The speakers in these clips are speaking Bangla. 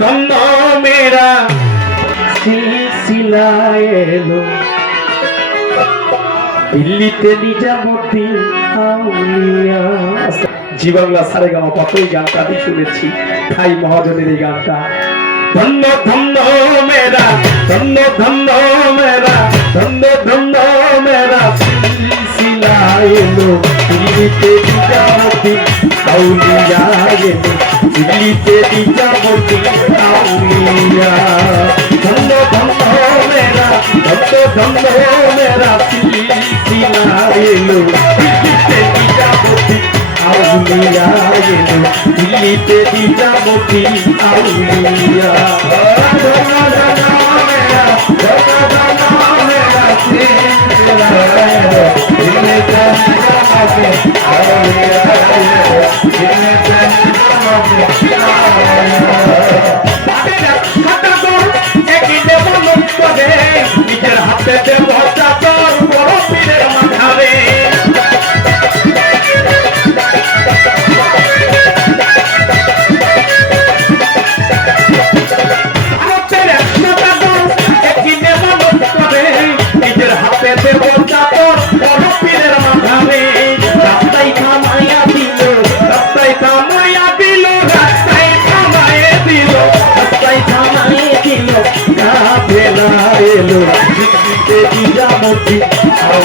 ধন্য মেরা সিলসিলা এলো। দিল্লিতে নিজামতি আউলিয়া। জি বাংলা সারে গামা কতই গানটা আমি শুনেছি। খাই মহাজনের এই গানটা। ধন্য ধন্য মেরা ধন্য ধন্য মেরা ধন্য ধন্য মেরা সিলসিলা এলো। দিল্লিতে বিচারপতি কাউলিয়া দিল্লিতে বিচারপতি আউলিয়া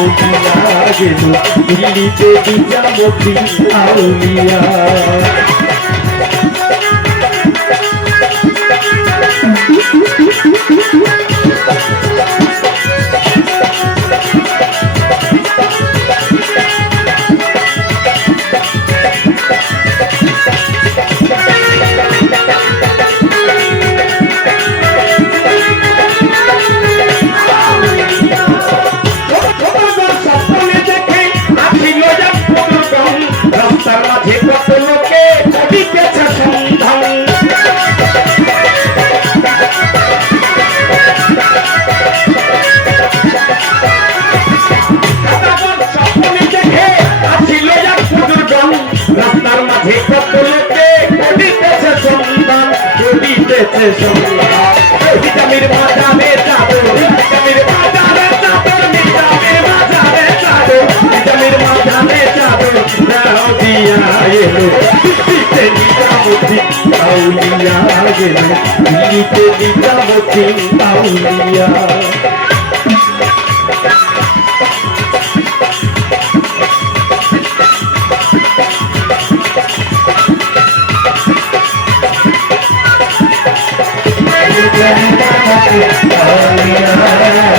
আউলিয়া গেল দিল্লিতে নিজামতি Thank রাস্তার কবিতেছে সন্ধান ভিটামির মাঝাবে যাব ভিটামির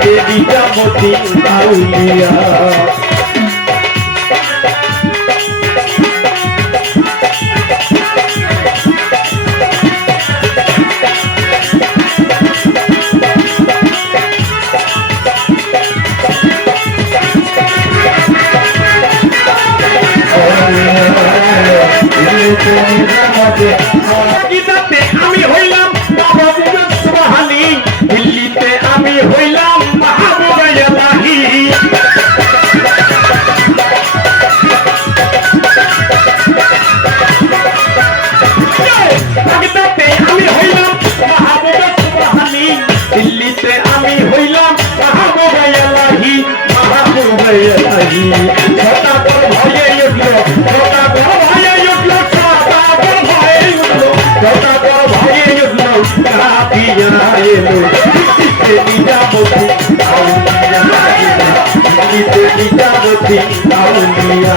দিল্লিতে মতি আউলিয়া আমি হইলাম মাহবুবাইয়ালাহি মাহবুবাইয়ালাহি ছটা পর ভয়ে উঠল ছটা পর ভয়ে উঠল ছটা পর ভয়ে উঠল ছটা পর ভয়ে উঠল, কাপিয়া এলো। দিতে নিজামতি আউলিয়া দিতে নিজামতি আউলিয়া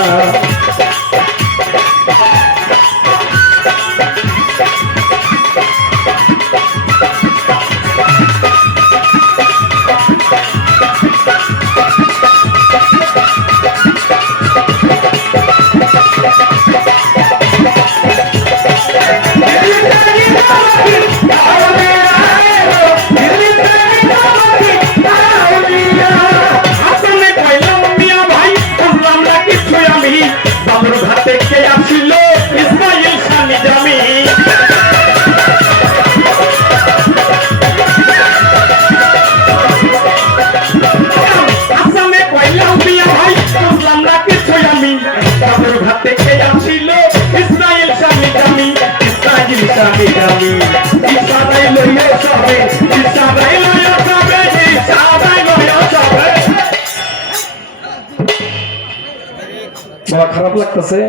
বাবা খারাপ লাগতেছে।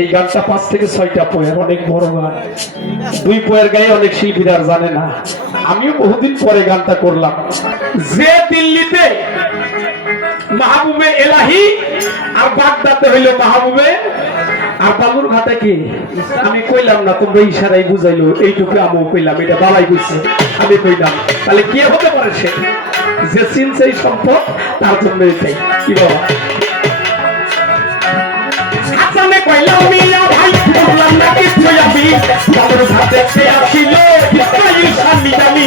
এই গানটা পাঁচ থেকে ছয়টা পোয়ের অনেক বড় গান। দুই পোয়ের গায়ে অনেক শিল্পীরা জানে না। আমিও বহুদিন পরে গানটা করলাম। যে দিল্লিতে মাহবুবে এলাহি আর বাগদাতে হইল মাহবুবে আর বালুর ঘাটে কি? আমি কইলাম না, তোমরা ইশারাই বুঝাইলো, এইটুকু আমিও কইলাম, এটা বালাই কইছে, আমি কইলাম। তাহলে কে হতে পারে সে? যে চিনছে এই সম্পদ, তার জন্য এটাই। কি বাবা? কইলাম মিয়া ভাই, বললাম না কিছু আমি। বাবুর ঘাটে আসিল ইসরাইল সান্নি জামি